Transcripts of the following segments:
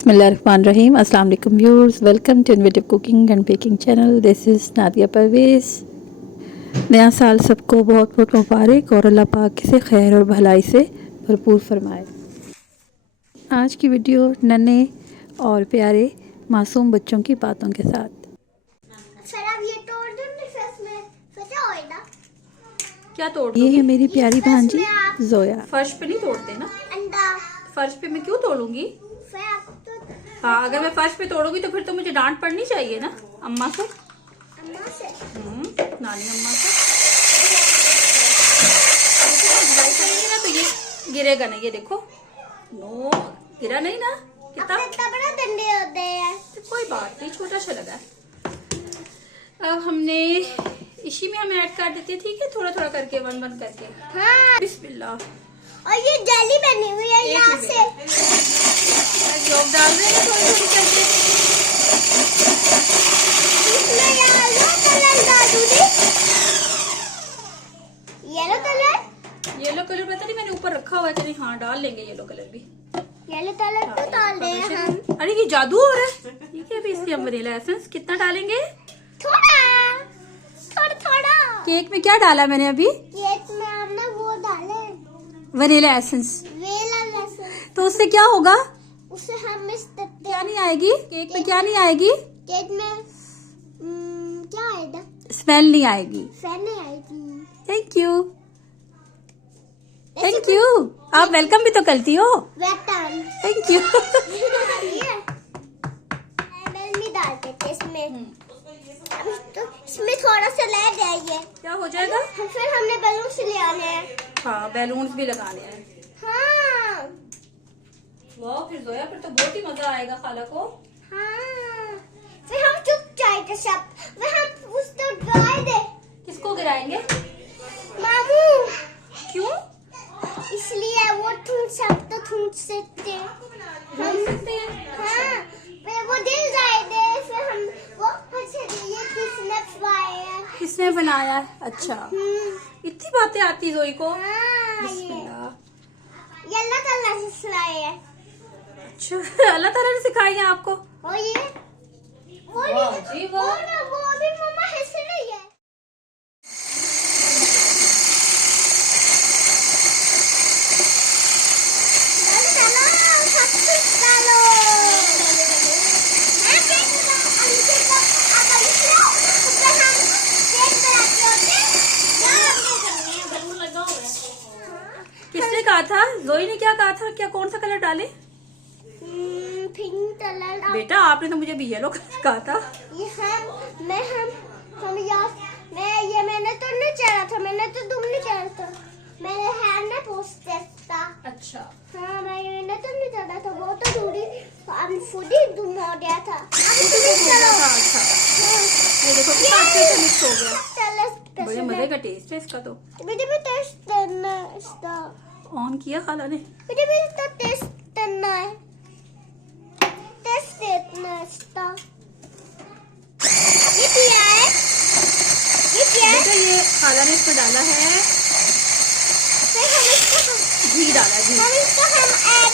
बिस्मिल्लाहिर्रहमानिर्रहीम। अस्सलाम वालेकुम viewers, welcome to innovative cooking and baking channel. This is Nadia Parvez. नया साल सबको बहुत बहुत मुबारक और अल्लाह पाक से खैर और भलाई से भरपूर फरमाए। आज की वीडियो नन्हे और प्यारे मासूम बच्चों की बातों के साथ। सर अब ये तोड़ दूंगी फिर इसमें फिर क्या होएगा? क्या तोड़ ये दोगी? है मेरी प्यारी फिर भांजी इसमें आप जोया। फर्श पे नहीं तोड़ते ना। अंडा फर्श पे मैं क्यों तोड़ूंगी? फिर आप तो हाँ, अगर मैं फर्श पे तोड़ूंगी तो फिर तो मुझे डांट पड़नी चाहिए ना अम्मा से। अम्मा से नानी अम्मा से। देखो मैं ढलाई करूंगी ना तो ये गिरेगा नहीं। ये देखो, नो गिरा नहीं ना। कितना अपने इतना बड़ा डंडे होते हैं। तो कोई बात नहीं, छोटा सा लगा है। अब हमने इसी में हम ऐड कर देते हैं, ठीक है, थोड़ा थोड़ा करके, वन वन करके। हाँ बिस्मिल्लाह। और ये जेली बनी हुई है एक यहाँ मिनट। से योग डाल रहे हैं थोड़ी थोड़ी करके। इसमें येलो कलर डाल दूंगी। येलो कलर येलो कलर पता नहीं मैंने ऊपर रखा हुआ है कि नहीं। हाँ, डाल लेंगे येलो कलर भी। येलो कलर हाँ, तो डाल दे हम अरे ये जादू हो रहा है। ठीक है, अभी इसकी हम वनीला एसेंस कितना डालेंगे? थोड़ा थोड़ा थोड़ा। केक में क्या डाला मैंने अभी? केक में हमने वो डाले वनीला एसेंस। वेला लहसुन। तो उससे क्या होगा? उसे हम मिक्स करते क्या नहीं आएगी केक में? क्या नहीं आएगी? केक में क्या आएगा? स्मेल नहीं आएगी। फैन नहीं आएगी। Thank you, thank you. आप वेलकम भी तो करती हो। वेटन थैंक यू। ये कैरमेल भी डाल देते इसमें। अभी तो इसमें थोड़ा सा ले जाइए। क्या हो जाएगा? फिर हमने बैलून से ले आने हैं। हाँ, बैलून्स भी लगाने हैं। हाँ वाह, फिर जोया फिर तो बहुत ही मजा आएगा खाला को। हाँ फिर हम चुप जाएंगे सब। फिर हम उस तो ड्राई दे किसको गिराएंगे? मामू। क्यों? इसलिए वो ठूंठ सब तो ठूंठ सकते हैं। हम सकते हैं। हाँ फिर वो दिल जाए दे। फिर हम वो हंसे ये किसने बनाया? किसने बनाया है? अच्छा, इतनी बातें आती जोई को। हाँ बिस्मिल्लाह। ये अल्लाह ताला से सिखाए है। अच्छा, अल्लाह ताला ने सिखाई है आपको? और ये वाह जी वाह। वो भी मम्मा हंस रही है। डालो, सब कुछ डालो। हाँ, केक बनाओ। अभी केक बनाओ। अब अभी खाओ। फिर हम केक बनाते होते हैं। यहाँ हमने करनी है, बैलून लगा हुआ है। किसने कहा था? जोई ने क्या कहा था? क्या कौन सा कलर डाले? Pink colour. बेटा आपने तो मुझे भी येलो कलर कहा था। ये हम यार मैंने तो नहीं चढ़ा था। मैंने तो तुम नहीं चढ़ा था। मेरे हैंड में पोस्ट था। अच्छा, हाँ मैंने तो नहीं चढ़ा था। वो तो दूरी हम खुद ही गुम हो गया था। अब तुम्हें चलो। अच्छा। ये देखो कितना अच्छे से मिक्स हो गया। चलो बड़े मजे का टेस्ट है इसका तो। मुझे भी टेस्ट करना है इसका। ऑन किया खाला ने। मुझे भी इसका टेस्ट करना है। टेस्ट देखना है इसका। ये क्या है? ये क्या है? बेटा ये खाला ने इसमें डाला है फिर हम इसको घी, डाला घी। हम इसको हम ऐड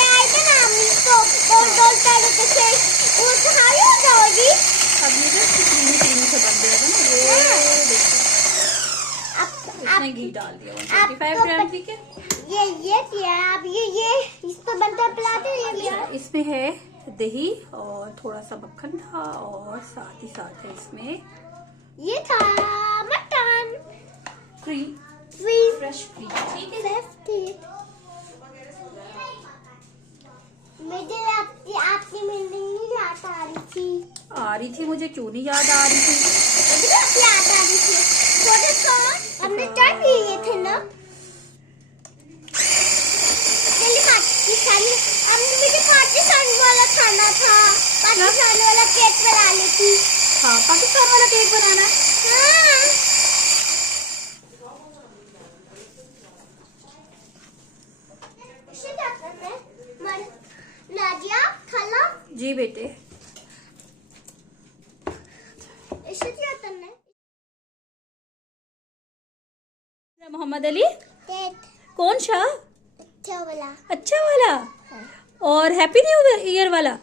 आएगा ना। हम इसको गोल करके से वो खाली हो जाएगी। अब ये जो क्रीमी क्रीमी से बन जाएगा ना। ये देखो अब इसमें घी डाल दिया 125 आपको ग्राम। ठीक है, ये क्या है? अब ये इसको बनता पिलाते ये क्या है? इसमें है दही और थोड़ा सा मक्खन था और साथ ही साथ है इसमें ये था मटन क्रीम, फ्रेश क्रीम। ठीक है, मुझे आपकी मीटिंग नहीं याद आ रही थी। आ रही थी। मुझे क्यों नहीं याद आ रही थी? मुझे तो याद आ रही थी। छोटे सा हमने क्या किए थे ना। चलिए पाकिस्तानी हमने मुझे पाकिस्तान वाला खाना था। पाकिस्तान वाला केक बना ली थी। हाँ, पाकिस्तान वाला केक बनाना है। हाँ इसे क्या करना है? नादिया खाला जी बेटे। इसे क्या करना है? मोहम्मद अली केक कौन सा? अच्छा वाला। अच्छा वाला। और और हैप्पी न्यू ईयर वाला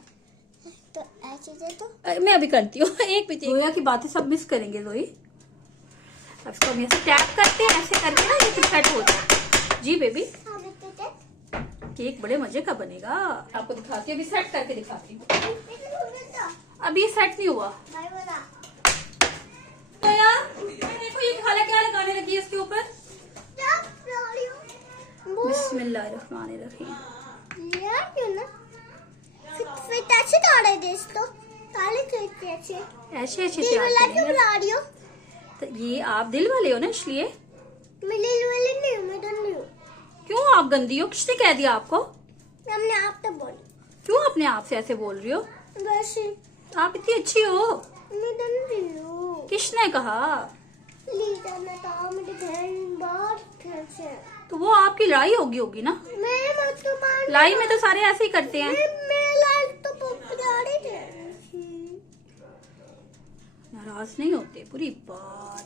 तो ऐसे दे तो मैं अभी करती हूँ। एक भी जोया की बातें सब मिस करेंगे जोई। अब इसको हम ऐसे टैप करते हैं, ऐसे करके ना ये फिर सेट हो जाए। जी बेबी, हाँ बेटे दे केक बड़े मजे का बनेगा। आपको दिखाती हूँ, अभी सेट करके दिखाती हूँ। बेटा अभी ये सेट नहीं हुआ। बाय वाला जोया देखो ये खाला क्या लगाने लगी है इसके ऊपर। क्या प्रॉब्लम वो बिस्मिल्लाहिर्रहमानिर्रहीम। लिया क्यों ना फिर कैसे ताड़े दे इसको ताले कैसे ऐसे ऐसे दिल तैयार वाला क्यों करेंगे। बुला रही हो तो ये आप दिल वाले हो ना, इसलिए। मैं दिल वाले नहीं हूँ मैं तो नहीं हूँ क्यों आप गंदी हो? किसने कह दिया आपको? हमने आप तो बोली क्यों अपने आप से ऐसे बोल रही हो? वैसे आप इतनी अच्छी हो। मैं तो नहीं हूँ किसने कहा? लीजा ने कहा मेरी बहन बहुत अच्छी है तो वो आपकी लड़ाई होगी ना। मैं मत तो मान लड़ाई में तो सारे ऐसे ही करते हैं। मैं लाइक तो पुजारी थे नाराज नहीं होते, पूरी बात।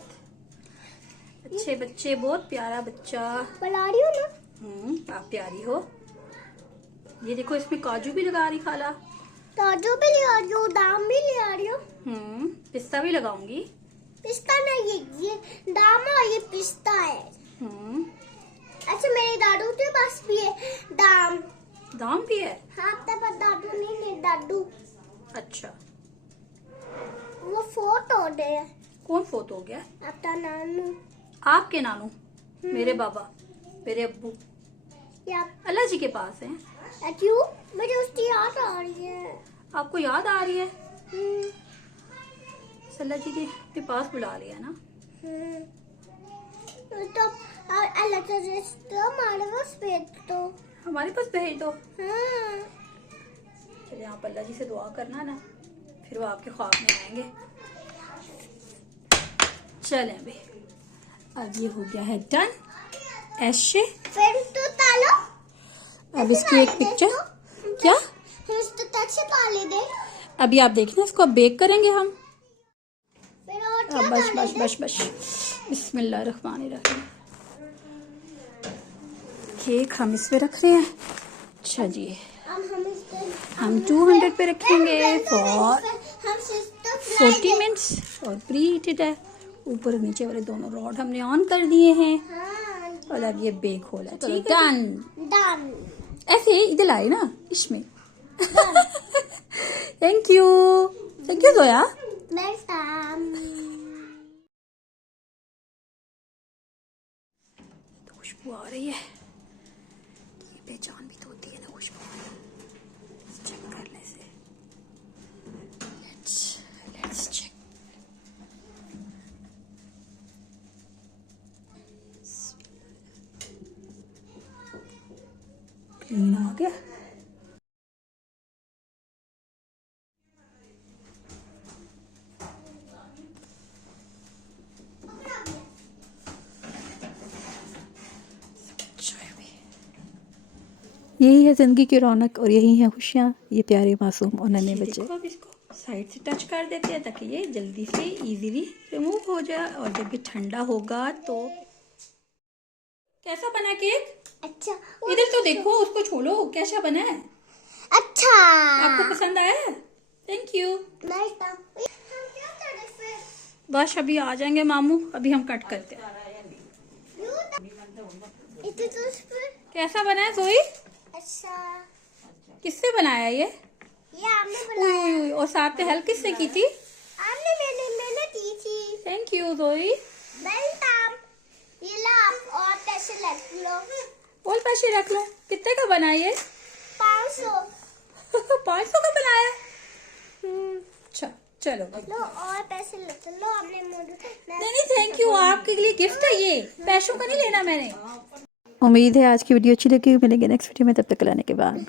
अच्छे बच्चे, बहुत प्यारा बच्चा। बुला रही हो ना आप प्यारी हो। ये देखो इसमें काजू भी लगा रही खाला। काजू भी ले आ रही हो दाम भी ले आ रही हो पिस्ता भी लगाऊंगी। पिस्ता नहीं ये दाम और ये पिस्ता है अच्छा मेरे दादू के पास भी है दाम दाम भी है। हाँ आपके पास दादू नहीं दादू अच्छा, वो फोटो दे कौन फोत हो गया? आपका नानू आपके नानू? मेरे बाबा, मेरे अब्बू या अल्लाह जी के पास हैं। क्यों मुझे उसकी याद आ रही है आपको याद आ रही है? हम्म, अल्लाह जी के पास बुला लिया ना। तो अलग से तो हमारे पास भेज दो हमारे पास भेज दो। हाँ चलिए आप अल्लाह जी से दुआ करना ना, फिर वो आपके ख्वाब में आएंगे। चलें अभी, अब ये हो गया है डन ऐसे। फिर तो तालो अब इसकी एक पिक्चर क्या फिर तो तच्छे पाले दे अभी आप देखना, इसको अब बेक करेंगे हम। फिर और अब क्या बस डाले बस दे? बस बस बिस्मिल्लाहिर्रहमानिर्रहीम। केक हम इस पे रख रहे हैं। अच्छा जी, हम इस पे हम 200 पे रखेंगे फॉर हम सिस्टर 40 मिनट्स और प्री हीटेड है। ऊपर और नीचे वाले दोनों रॉड हमने ऑन कर दिए हैं हाँ और अब ये बेक हो रहा है। चलो डन। डन ऐसे इधर आए ना इसमें। Thank you Zoya. Next time Khushbu आ रही है, ये पहचान भी तो होती है ना खुशबू। चेक कर ले से। Let's check. क्लीन आ गया। यही है ज़िंदगी की रौनक और यही है खुशियाँ, ये प्यारे मासूम और नन्हे बच्चे। देखो अब इसको साइड से टच कर देते हैं ताकि ये जल्दी से इजीली रिमूव हो जाए, और जब ये ठंडा होगा तो। कैसा बना केक? अच्छा इधर तो देखो, उसको छोड़ो, कैसा बना है? अच्छा आपको पसंद आया? Thank you. नेक्स्ट टाइम हम क्या करें फिर बस अभी आ जाएंगे मामू, अभी हम कट करते हैं। इतने तो उस पर कैसा बना है जोई? अच्छा किससे बनाया ये? आपने उई, बनाया उई, उई, और साथ में हेल्प किसने की थी? आपने मैंने की थी थैंक यू जोई। वेलकम ये लो आप और पैसे रख लो बोल पैसे रख लो। कितने का बना ये? 500 500 का बनाया? अच्छा चलो। लो और पैसे लो आपने नहीं थैंक यू, आपके लिए गिफ्ट है ये, पैसों का नहीं लेना मैंने। उम्मीद है आज की वीडियो अच्छी लगी। मिलेंगे नेक्स्ट वीडियो में, तब तक लाने के बाद।